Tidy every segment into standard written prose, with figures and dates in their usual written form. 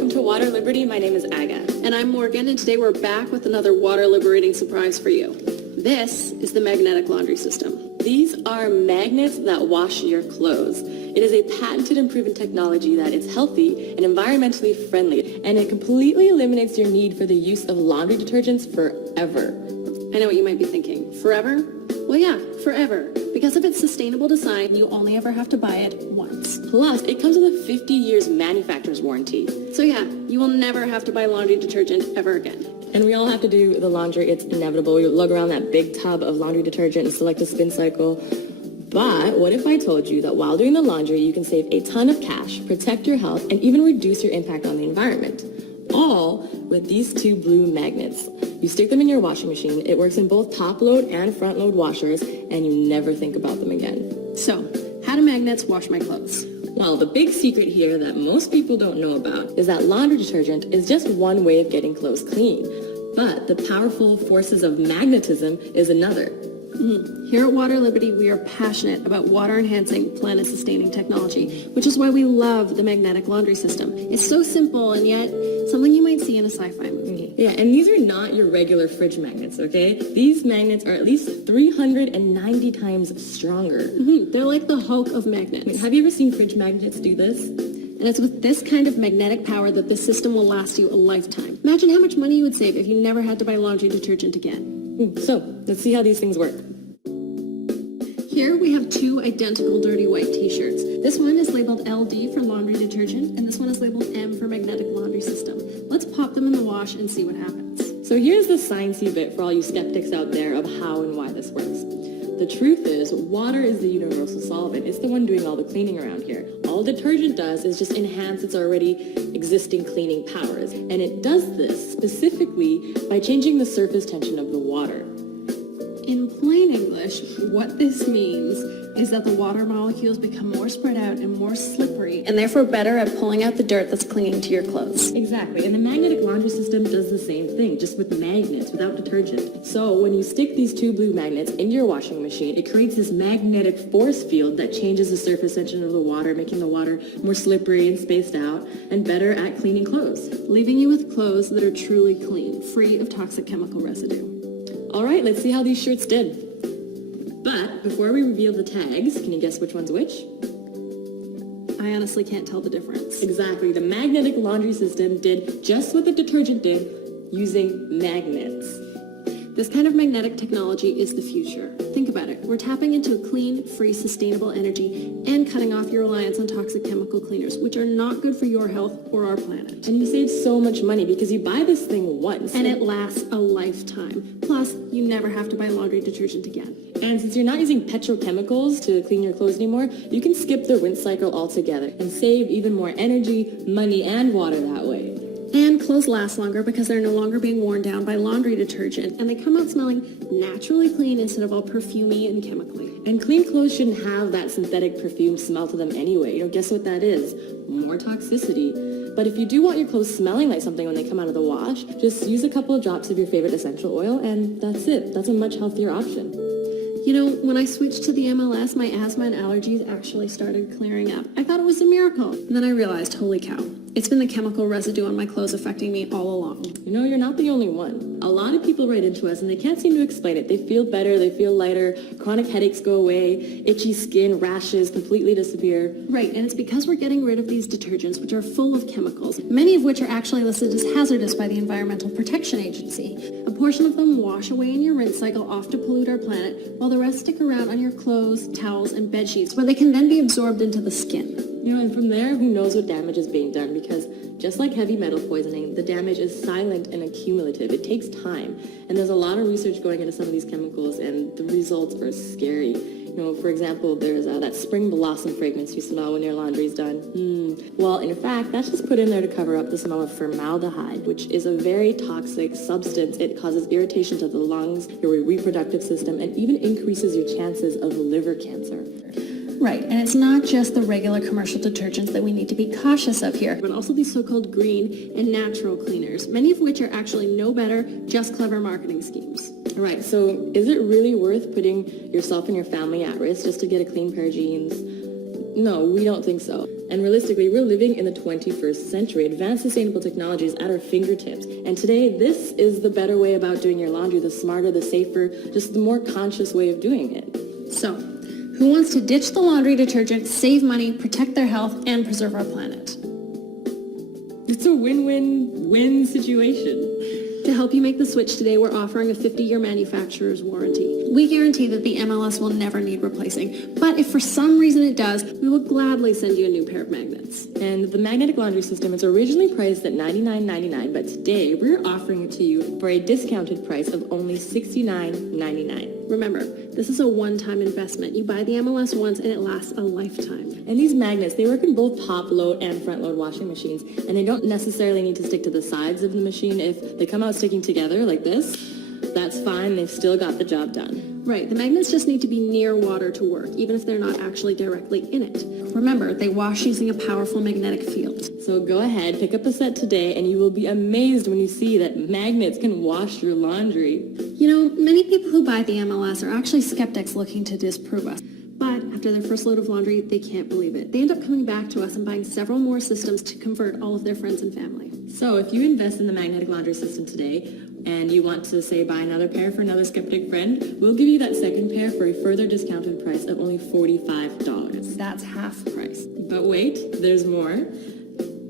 welcome to Water Liberty. My name is Aga. And I'm Morgan, and today we're back with another water-liberating surprise for you. This is the magnetic laundry system. These are magnets that wash your clothes. It is a patented and proven technology that is healthy and environmentally friendly, and it completely eliminates your need for the use of laundry detergents forever. I know what you might be thinking. Forever? Well, yeah, forever. Because of its sustainable design, you only ever have to buy it once. Plus, it comes with a 50 years manufacturer's warranty. So yeah, you will never have to buy laundry detergent ever again. And we all have to do the laundry. It's inevitable. You lug around that big tub of laundry detergent and select a spin cycle. But what if I told you that while doing the laundry, you can save a ton of cash, protect your health, and even reduce your impact on the environment? All with these two blue magnets. You stick them in your washing machine. It works in both top load and front load washers, and you never think about them again. So, how do magnets wash my clothes? Well, the big secret here that most people don't know about is that laundry detergent is just one way of getting clothes clean. But the powerful forces of magnetism is another. Here at Water Liberty, we are passionate about water-enhancing, planet-sustaining technology, which is why we love the magnetic laundry system. It's so simple and yet something you might see in a sci-fi movie. Yeah, and these are not your regular fridge magnets, okay? These magnets are at least 390 times stronger. They're like the Hulk of magnets. Have you ever seen fridge magnets do this? And it's with this kind of magnetic power that this system will last you a lifetime. Imagine how much money you would save if you never had to buy laundry detergent again. So, let's see how these things work. Here we have two identical dirty white t-shirts. This one is labeled LD for laundry detergent, and this one is labeled M for magnetic laundry system. Let's pop them in the wash and see what happens. So here's the sciencey bit for all you skeptics out there of how and why this works. The truth is, water is the universal solvent. It's the one doing all the cleaning around here. All detergent does is just enhance its already existing cleaning powers. And it does this specifically by changing the surface tension of the water. In plain English, what this means is that the water molecules become more spread out and more slippery, and therefore better at pulling out the dirt that's clinging to your clothes. Exactly, and the magnetic laundry system does the same thing, just with magnets, without detergent. So when you stick these two blue magnets into your washing machine, it creates this magnetic force field that changes the surface tension of the water, making the water more slippery and spaced out, and better at cleaning clothes. Leaving you with clothes that are truly clean, free of toxic chemical residue. All right, let's see how these shirts did. But before we reveal the tags, can you guess which one's which? I honestly can't tell the difference. Exactly. The magnetic laundry system did just what the detergent did using magnets. This kind of magnetic technology is the future. Think about it. We're tapping into a clean, free, sustainable energy and cutting off your reliance on toxic chemical cleaners, which are not good for your health or our planet. And you save so much money because you buy this thing once. And it lasts a lifetime. Plus, you never have to buy laundry detergent again. And since you're not using petrochemicals to clean your clothes anymore, you can skip the rinse cycle altogether and save even more energy, money, and water that way. And clothes last longer because they're no longer being worn down by laundry detergent, and they come out smelling naturally clean instead of all perfumey and chemically. And clean clothes shouldn't have that synthetic perfume smell to them anyway. Guess what that is? More toxicity. But if you do want your clothes smelling like something when they come out of the wash, just use a couple of drops of your favorite essential oil, and that's it. That's a much healthier option. You know, when I switched to the MLS, my asthma and allergies actually started clearing up. I thought it was a miracle. And then I realized, holy cow, it's been the chemical residue on my clothes affecting me all along. You're not the only one. A lot of people write into us and they can't seem to explain it. They feel better, they feel lighter, chronic headaches go away, itchy skin, rashes completely disappear. Right, and it's because we're getting rid of these detergents, which are full of chemicals, many of which are actually listed as hazardous by the Environmental Protection Agency. A portion of them wash away in your rinse cycle off to pollute our planet, while the rest stick around on your clothes, towels, and bed sheets, where they can then be absorbed into the skin. And from there, who knows what damage is being done, because just like heavy metal poisoning, the damage is silent and accumulative. It takes time, and there's a lot of research going into some of these chemicals, and the results are scary. For example, there's that spring blossom fragrance you smell when your laundry's done. Well, in fact, that's just put in there to cover up the smell of formaldehyde, which is a very toxic substance. It causes irritation to the lungs, your reproductive system, and even increases your chances of liver cancer. Right, and it's not just the regular commercial detergents that we need to be cautious of here, but also these so-called green and natural cleaners, many of which are actually no better, just clever marketing schemes. All right, so is it really worth putting yourself and your family at risk just to get a clean pair of jeans? No, we don't think so. And realistically, we're living in the 21st century. Advanced sustainable technology is at our fingertips. And today, this is the better way about doing your laundry, the smarter, the safer, just the more conscious way of doing it. So, who wants to ditch the laundry detergent, save money, protect their health, and preserve our planet? It's a win-win-win situation. To help you make the switch today, we're offering a 50-year manufacturer's warranty. We guarantee that the MLS will never need replacing, but if for some reason it does, we will gladly send you a new pair of magnets. And the magnetic laundry system is originally priced at $99.99, but today we're offering it to you for a discounted price of only $69.99. Remember, this is a one-time investment. You buy the MLS once and it lasts a lifetime. And these magnets, they work in both top-load and front-load washing machines, and they don't necessarily need to stick to the sides of the machine. If they come out sticking together like this, that's fine. They've still got the job done. Right, the magnets just need to be near water to work, even if they're not actually directly in it. Remember, they wash using a powerful magnetic field. So go ahead, pick up a set today, and you will be amazed when you see that magnets can wash your laundry. You know, many people who buy the MLS are actually skeptics looking to disprove us. But after their first load of laundry, they can't believe it. They end up coming back to us and buying several more systems to convert all of their friends and family. So if you invest in the magnetic laundry system today, and you want to, say, buy another pair for another skeptic friend, we'll give you that second pair for a further discounted price of only $45. That's half price. But wait, there's more.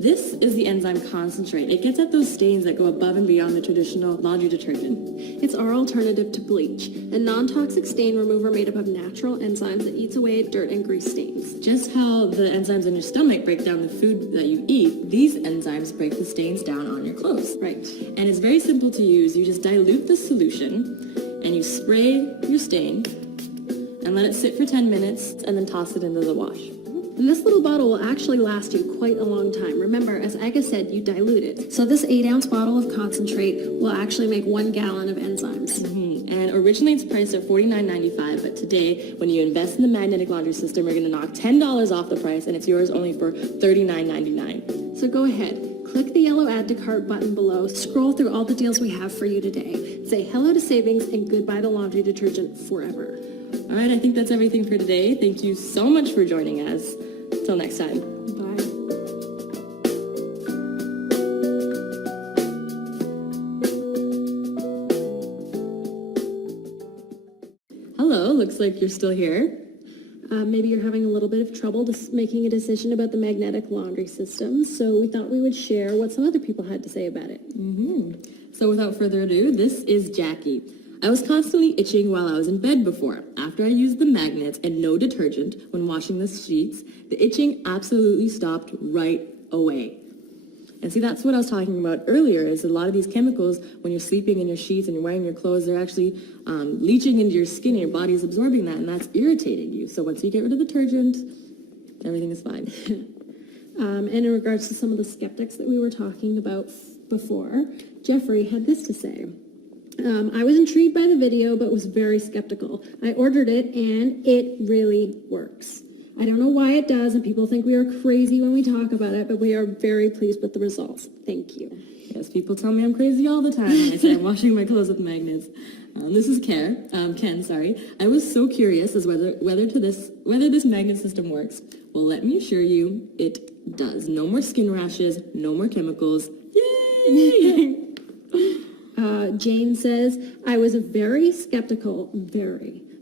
This is the enzyme concentrate. It gets at those stains that go above and beyond the traditional laundry detergent. It's our alternative to bleach, a non-toxic stain remover made up of natural enzymes that eats away at dirt and grease stains. Just how the enzymes in your stomach break down the food that you eat, these enzymes break the stains down on your clothes. Right. And it's very simple to use. You just dilute the solution and you spray your stain and let it sit for 10 minutes and then toss it into the wash. And this little bottle will actually last you quite a long time. Remember, as Aga said, you dilute it. So this 8-ounce bottle of concentrate will actually make 1 gallon of enzymes. And originally it's priced at $49.95, but today, when you invest in the magnetic laundry system, we're going to knock $10 off the price, and it's yours only for $39.99. So go ahead, click the yellow Add to Cart button below, scroll through all the deals we have for you today. Say hello to savings and goodbye to laundry detergent forever. All right, I think that's everything for today. Thank you so much for joining us. Till next time. Bye. Hello, looks like you're still here. Maybe you're having a little bit of trouble making a decision about the magnetic laundry system, so we thought we would share what some other people had to say about it. So without further ado, this is Jackie. I was constantly itching while I was in bed before. After I used the magnets and no detergent when washing the sheets, the itching absolutely stopped right away. And see, that's what I was talking about earlier, is a lot of these chemicals, when you're sleeping in your sheets and you're wearing your clothes, they're actually leaching into your skin and your body is absorbing that, and that's irritating you. So once you get rid of the detergent, everything is fine. And in regards to some of the skeptics that we were talking about before, Jeffrey had this to say. I was intrigued by the video, but was very skeptical. I ordered it, and it really works. I don't know why it does, and people think we are crazy when we talk about it, but we are very pleased with the results. Thank you. Yes, people tell me I'm crazy all the time when I say I'm washing my clothes with magnets. This is Ken. I was so curious as whether this magnet system works. Well, let me assure you, it does. No more skin rashes, no more chemicals. Yay! Jane says, I was very skeptical,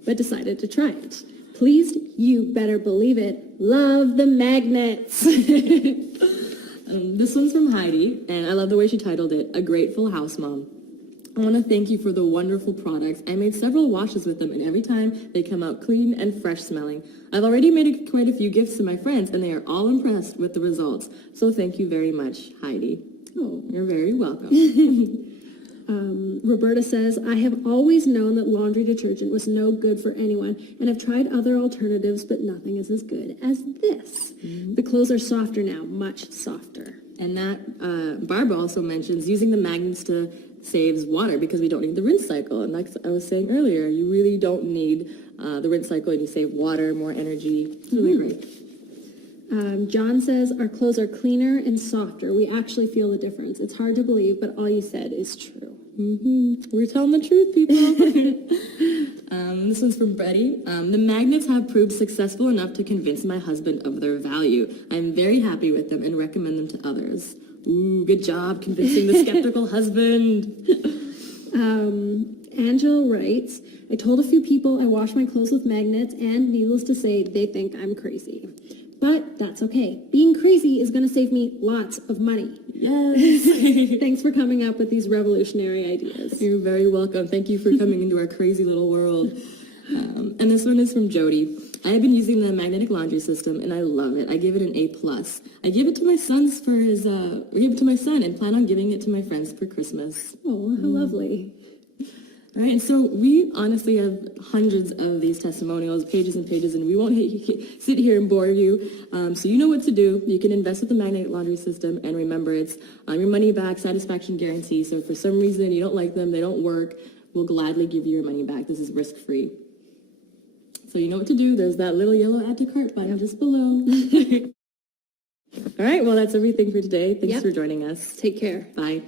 but decided to try it. Pleased, you better believe it. Love the magnets. This one's from Heidi, and I love the way she titled it, A Grateful House Mom. I want to thank you for the wonderful products. I made several washes with them, and every time they come out clean and fresh smelling. I've already made quite a few gifts to my friends, and they are all impressed with the results. So thank you very much, Heidi. Oh, you're very welcome. Roberta says, I have always known that laundry detergent was no good for anyone, and have tried other alternatives, but nothing is as good as this. The clothes are softer now, much softer. And that, Barbara also mentions using the magnets to saves water because we don't need the rinse cycle. And like I was saying earlier, you really don't need the rinse cycle, and you save water, more energy. It's really great. John says, our clothes are cleaner and softer. We actually feel the difference. It's hard to believe, but all you said is true. We're telling the truth, people. This one's from Betty. The magnets have proved successful enough to convince my husband of their value. I'm very happy with them and recommend them to others. Ooh, good job convincing the skeptical husband. Angel writes, I told a few people I wash my clothes with magnets, and needless to say, they think I'm crazy. But that's okay. Being crazy is going to save me lots of money. Yes. Thanks for coming up with these revolutionary ideas. You're very welcome. Thank you for coming into our crazy little world. And this one is from Jody. I have been using the magnetic laundry system and I love it. I give it an A+. I give it to my son's for his, give it to my son and plan on giving it to my friends for Christmas. Oh, how lovely. All right, and so we honestly have hundreds of these testimonials, pages and pages, and we won't sit here and bore you. So you know what to do. You can invest with the magnetic laundry system, and remember, it's your money back satisfaction guarantee. So if for some reason you don't like them, they don't work, we'll gladly give you your money back. This is risk-free. So you know what to do. There's that little yellow add to cart button just below. All right, well, that's everything for today. Thanks for joining us. Take care. Bye.